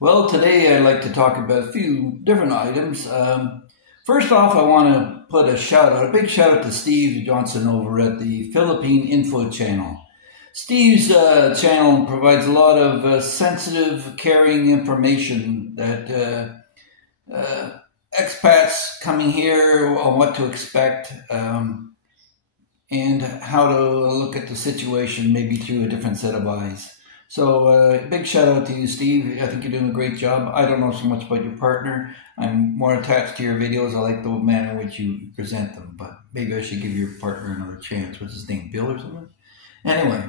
Well, today I'd like to talk about a few different items. First off, I want to put a big shout out to Steve Johnson over at the Philippine Info channel. Steve's channel provides a lot of sensitive, caring information that expats coming here on what to expect and how to look at the situation maybe through a different set of eyes. So big shout out to you, Steve. I think you're doing a great job. I don't know so much about your partner. I'm more attached to your videos. I like the manner in which you present them, but maybe I should give your partner another chance. What's his name, Bill or something? Anyway,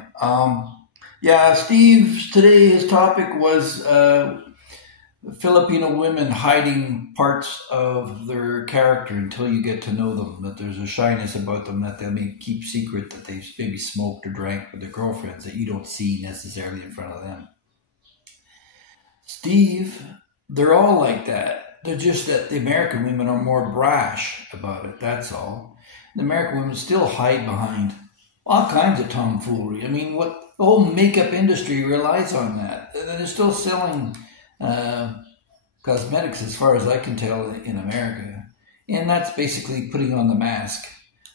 yeah, Steve, today his topic was Filipino women hiding parts of their character until you get to know them, that there's a shyness about them that they may keep secret, that they maybe smoked or drank with their girlfriends that you don't see necessarily in front of them. Steve, they're all like that. They're just that the American women are more brash about it, that's all. The American women still hide behind all kinds of tomfoolery. I mean, what the whole makeup industry relies on that. And they're still selling cosmetics, as far as I can tell, in America. And that's basically putting on the mask.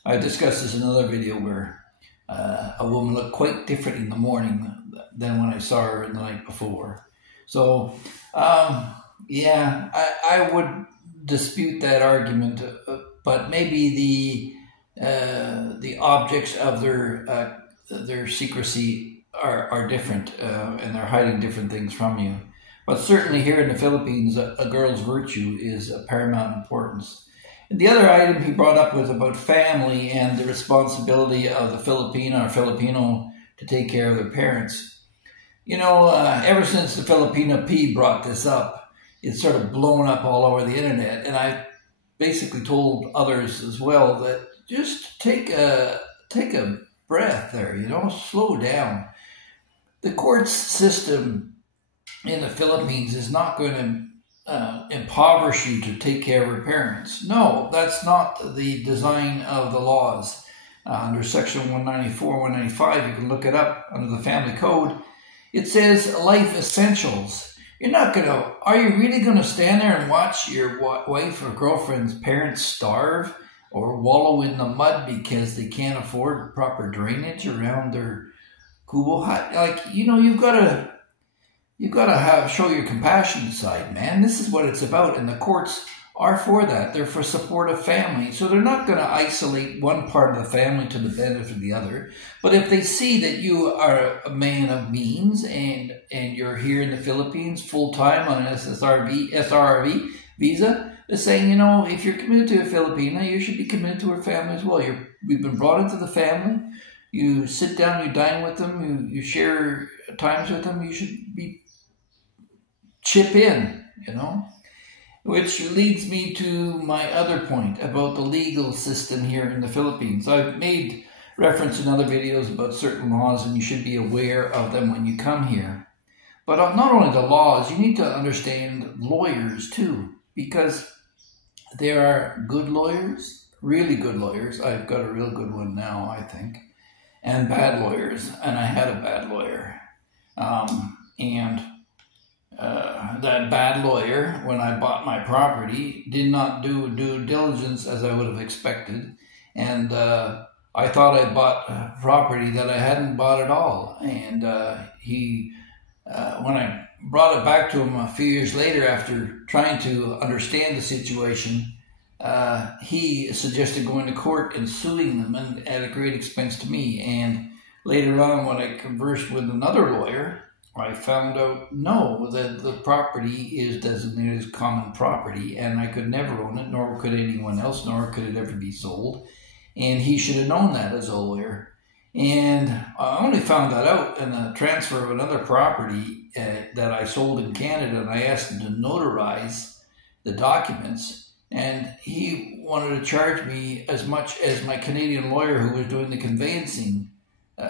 I discussed this in another video where a woman looked quite different in the morning than when I saw her the night before. So, yeah, I would dispute that argument, but maybe the objects of their secrecy are different, and they're hiding different things from you. But certainly here in the Philippines, a girl's virtue is of paramount importance. And the other item he brought up was about family and the responsibility of the Filipino or Filipino to take care of their parents. You know, ever since the Filipino P brought this up, it's sort of blown up all over the internet. And I basically told others as well that just take a breath there, you know, slow down. The courts system in the Philippines is not going to impoverish you to take care of your parents. No, that's not the design of the laws. Under Section 194, 195, you can look it up under the Family Code. It says life essentials. Are you really going to stand there and watch your wife or girlfriend's parents starve or wallow in the mud because they can't afford proper drainage around their kubo hut? Like, you know, you've got to show your compassionate side, man. This is what it's about, and the courts are for that. They're for support of family, so they're not going to isolate one part of the family to the benefit of the other. But if they see that you are a man of means and you're here in the Philippines full time on an SRV visa, they're saying, you know, if you're committed to a Filipina, you should be committed to her family as well. We've been brought into the family. You sit down, you dine with them, you share times with them. You should be chip in, you know, which leads me to my other point about the legal system here in the Philippines. I've made reference in other videos about certain laws, and you should be aware of them when you come here. But not only the laws, you need to understand lawyers too, because there are good lawyers, really good lawyers. I've got a real good one now, I think, and bad lawyers, and I had a bad lawyer. That bad lawyer, when I bought my property, did not do due diligence as I would have expected. And I thought I bought a property that I hadn't bought at all. And when I brought it back to him a few years later after trying to understand the situation, he suggested going to court and suing them, and at a great expense to me. And later on, when I conversed with another lawyer, I found out, no, that the property is designated as common property, and I could never own it, nor could anyone else, nor could it ever be sold. And he should have known that as a lawyer. And I only found that out in the transfer of another property that I sold in Canada, and I asked him to notarize the documents, and he wanted to charge me as much as my Canadian lawyer who was doing the conveyancing,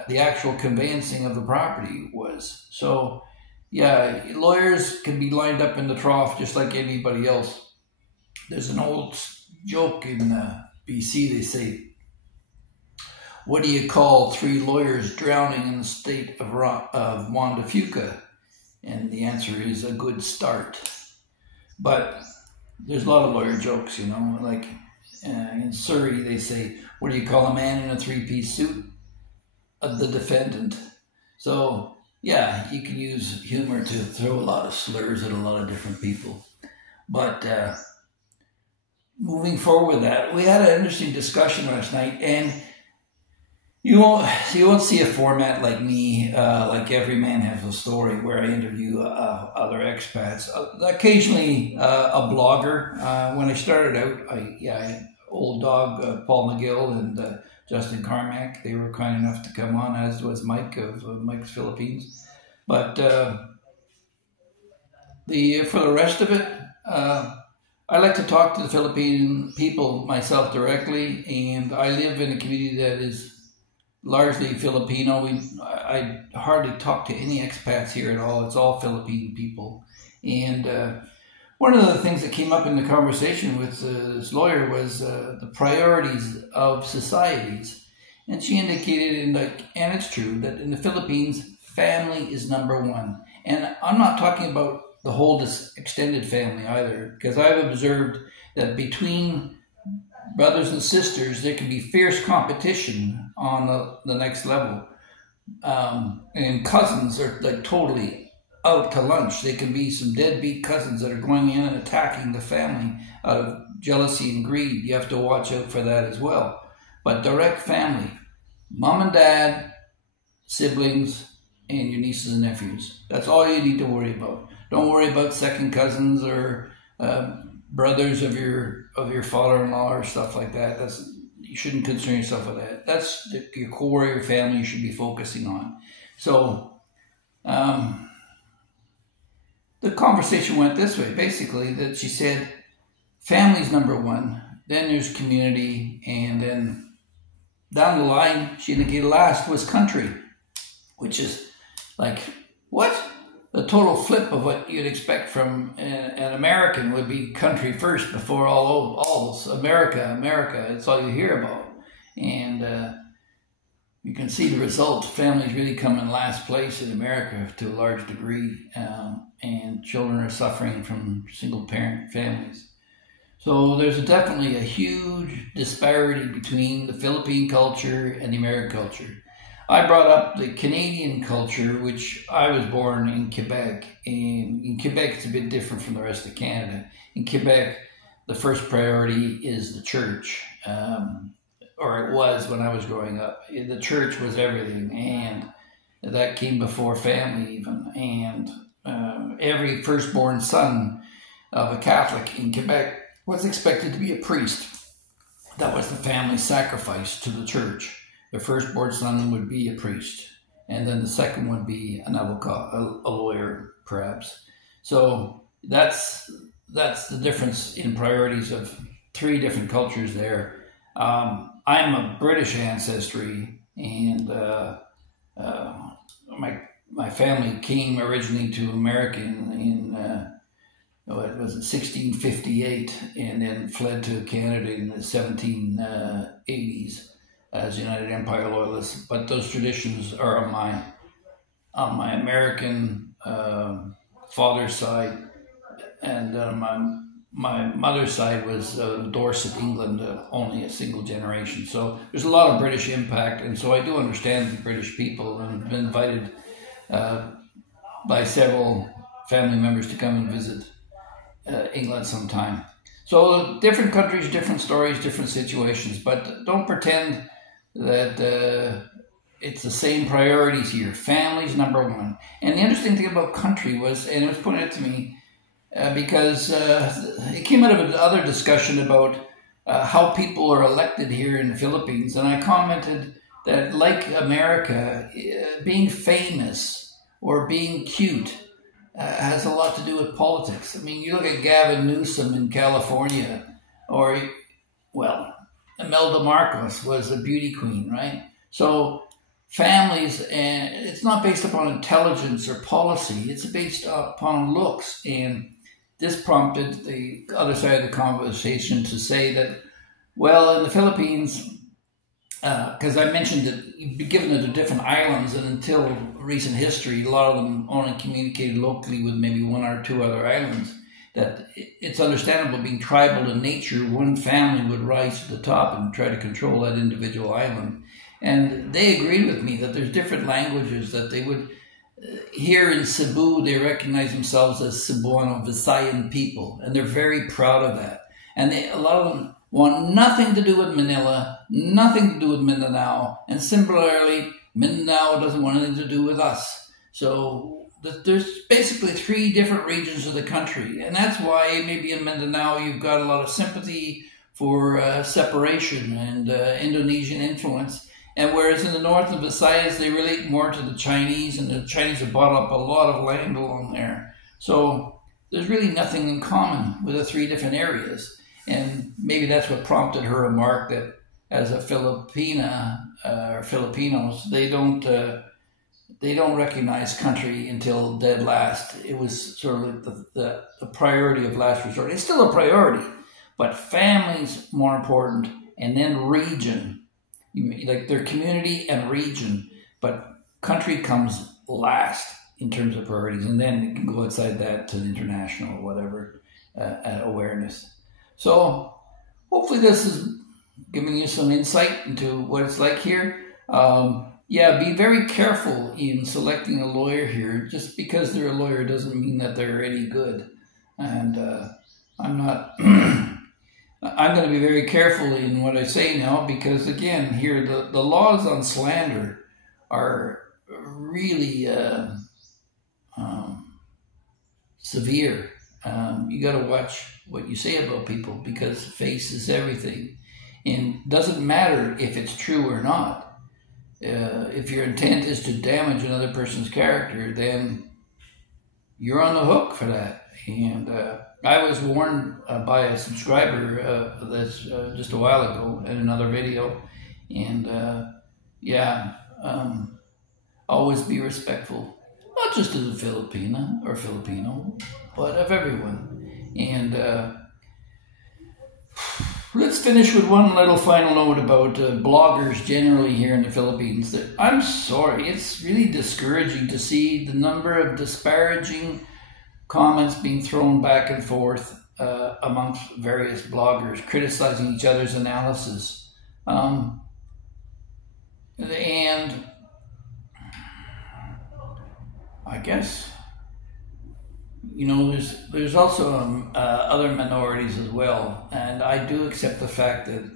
the actual conveyancing of the property was. So, yeah, lawyers can be lined up in the trough just like anybody else. There's an old joke in BC, they say, what do you call three lawyers drowning in the state of Juan de Fuca? And the answer is a good start. But there's a lot of lawyer jokes, you know, like in Surrey they say, what do you call a man in a three-piece suit? The defendant. So yeah, you can use humor to throw a lot of slurs at a lot of different people. But moving forward with that, we had an interesting discussion last night, and you won't see a format like me, like Every Man Has a Story, where I interview other expats. Occasionally a blogger. When I started out, Old Dog, Paul McGill, and Justin Carmack, they were kind enough to come on, as was Mike of Mike's Philippines. But for the rest of it, I like to talk to the Philippine people myself directly, and I live in a community that is largely Filipino. I hardly talk to any expats here at all. It's all Philippine people. And one of the things that came up in the conversation with this lawyer was the priorities of societies. And she indicated, and it's true, that in the Philippines, family is number one. And I'm not talking about the whole extended family either, because I've observed that between brothers and sisters, there can be fierce competition on the next level. And cousins are like totally out to lunch. They can be some deadbeat cousins that are going in and attacking the family out of jealousy and greed. You have to watch out for that as well. But direct family, mom and dad, siblings, and your nieces and nephews. That's all you need to worry about. Don't worry about second cousins or brothers of your father-in-law or stuff like that. You shouldn't concern yourself with that. That's your core of your family you should be focusing on. So the conversation went this way, basically, that she said family's number one, then there's community, and then down the line, she indicated last was country, which is like, what? The total flip of what you'd expect from an American would be country first before all this. America, it's all you hear about. And you can see the result. Families really come in last place in America to a large degree, and children are suffering from single-parent families. So there's definitely a huge disparity between the Philippine culture and the American culture. I brought up the Canadian culture, which I was born in Quebec. And in Quebec, it's a bit different from the rest of Canada. In Quebec, the first priority is the church, or it was when I was growing up. The church was everything, and that came before family even. And every firstborn son of a Catholic in Quebec was expected to be a priest. That was the family sacrifice to the church. The firstborn son would be a priest, and then the second would be an advocate, a lawyer, perhaps. So that's the difference in priorities of three different cultures there. I'm a British ancestry, and my family came originally to America in 1658, and then fled to Canada in the 1780s. As United Empire loyalists, but those traditions are on my American father's side, and my mother's side was Dorset, England, only a single generation. So there's a lot of British impact, and so I do understand the British people, and been invited by several family members to come and visit England sometime. So different countries, different stories, different situations, but don't pretend that it's the same priorities here. Family's number one. And the interesting thing about country was, and it was pointed out to me, because it came out of another discussion about how people are elected here in the Philippines, and I commented that, like America, being famous or being cute has a lot to do with politics. I mean, you look at Gavin Newsom in California, or, well, Imelda Marcos was a beauty queen, right? So families, and it's not based upon intelligence or policy, it's based upon looks. And this prompted the other side of the conversation to say that, well, in the Philippines, because I mentioned that you'd be given to the different islands, and until recent history, a lot of them only communicated locally with maybe one or two other islands. That it's understandable, being tribal in nature, one family would rise to the top and try to control that individual island. And they agreed with me that there's different languages that they would, here in Cebu, they recognize themselves as Cebuano Visayan people, and they're very proud of that. And a lot of them want nothing to do with Manila, nothing to do with Mindanao, and similarly, Mindanao doesn't want anything to do with us. So there's basically three different regions of the country, and that's why maybe in Mindanao you've got a lot of sympathy for separation and Indonesian influence, and whereas in the north of Visayas they relate more to the Chinese, and the Chinese have bought up a lot of land along there. So there's really nothing in common with the three different areas, and maybe that's what prompted her remark that as a Filipina or Filipinos, they don't recognize country until dead last. It was sort of like the priority of last resort. It's still a priority, but family's more important, and then region, like their community and region, but country comes last in terms of priorities, and then it can go outside that to the international or whatever awareness. So hopefully this is giving you some insight into what it's like here. Yeah, be very careful in selecting a lawyer here. Just because they're a lawyer doesn't mean that they're any good. And I'm not, I'm going to be very careful in what I say now, because again, here, the laws on slander are really severe. You got to watch what you say about people, because face is everything. And doesn't matter if it's true or not. If your intent is to damage another person's character, then you're on the hook for that. And I was warned by a subscriber of this just a while ago in another video. And always be respectful, not just to the Filipina or Filipino, but of everyone. And let's finish with one little final note about bloggers generally here in the Philippines. That I'm sorry, it's really discouraging to see the number of disparaging comments being thrown back and forth amongst various bloggers, criticizing each other's analysis. And I guess, you know, there's also other minorities as well, and I do accept the fact that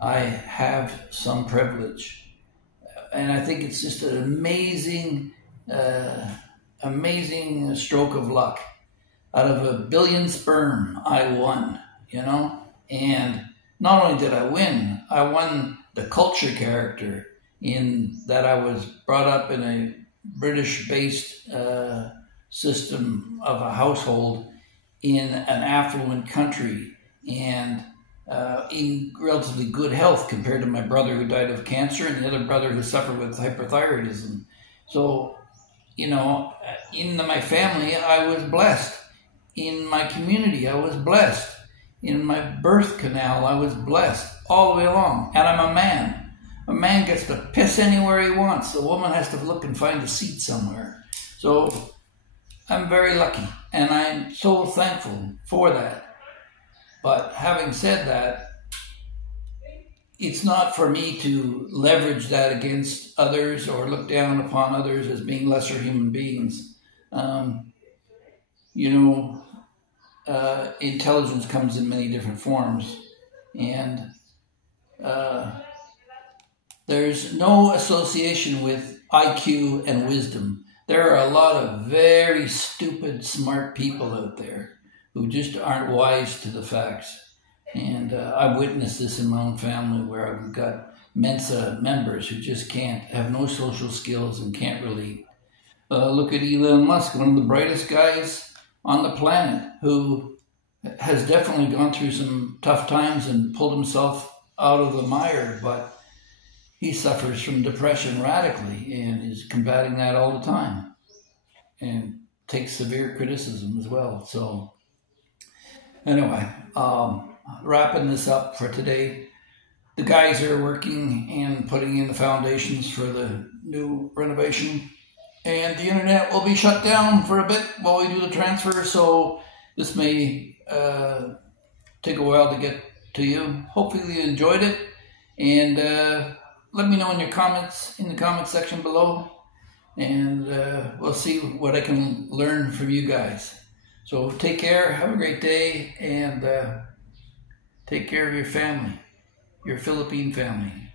I have some privilege, and I think it's just an amazing stroke of luck. Out of 1 billion sperm, I won, you know, and not only did I won the culture character, in that I was brought up in a British-based system of a household in an affluent country, and in relatively good health compared to my brother who died of cancer and the other brother who suffered with hyperthyroidism. So, you know, in my family, I was blessed. In my community, I was blessed. In my birth canal, I was blessed all the way along. And I'm a man. A man gets to piss anywhere he wants. A woman has to look and find a seat somewhere. So I'm very lucky, and I'm so thankful for that. But having said that, it's not for me to leverage that against others or look down upon others as being lesser human beings. You know, intelligence comes in many different forms, and there's no association with IQ and wisdom. There are a lot of very stupid, smart people out there who just aren't wise to the facts. And I've witnessed this in my own family, where I've got Mensa members who just have no social skills and can't relate. Look at Elon Musk, one of the brightest guys on the planet, who has definitely gone through some tough times and pulled himself out of the mire, but he suffers from depression radically and is combating that all the time and takes severe criticism as well. So anyway, wrapping this up for today, the guys are working and putting in the foundations for the new renovation. And the internet will be shut down for a bit while we do the transfer, so this may take a while to get to you. Hopefully you enjoyed it, and let me know in your comments in the comment section below, and we'll see what I can learn from you guys. So take care, have a great day, and take care of your family, your Philippine family.